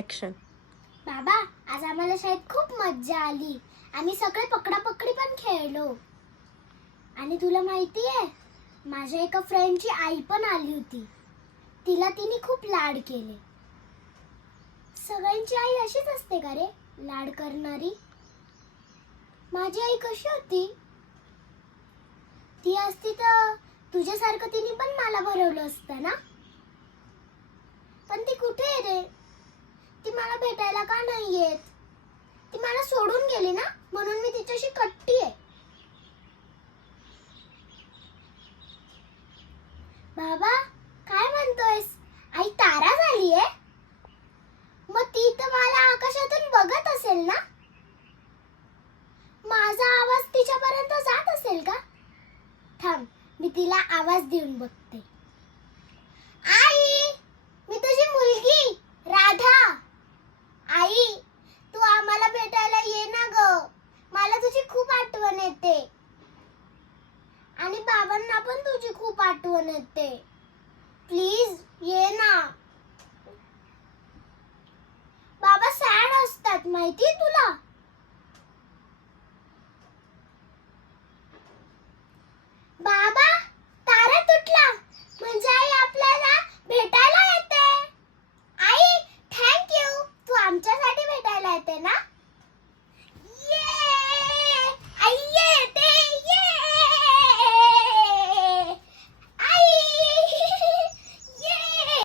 Action. बाबा, आज आम्हाला शाळेत खूप मज्जा आली. आम्ही सगळे पकडापकडी पण खेळलो. आणि तुला माहिती आहे, माझ्या एका फ्रेंडची आई पण आली होती. तिला तिने खूप लाड केले. सगळ्यांची आई अशीच असते का रे, लाड करणारी? माझी आई कशी होती? ती असती तर तुझ्यासारखं तिने पण मला भरवलं असतं ना. पण ती कुठे आहे रे? ती मला भेटायला का नाही येत? ती मला सोडून गेली ना, म्हणून मी तिच्याशी कट्टी आहे. बाबा, काय म्हणतोयस? आई तारा झालीये? मग ती तर मला आकाशातून बघत असेल ना? माझा आवाज तिच्यापर्यंत जात असेल का? थांब, मी तिला आवाज देऊन बघते. आई, मी तुझी मुलगी राधा. आई, तू आम्हाला भेटायला ये ना ग. मला तुझी खूप आठवण येते. आणि बाबांना पण तुझी खूप आठवण येते. प्लीज ये ना. बाबा सॅड असतात, माहितीये तुला?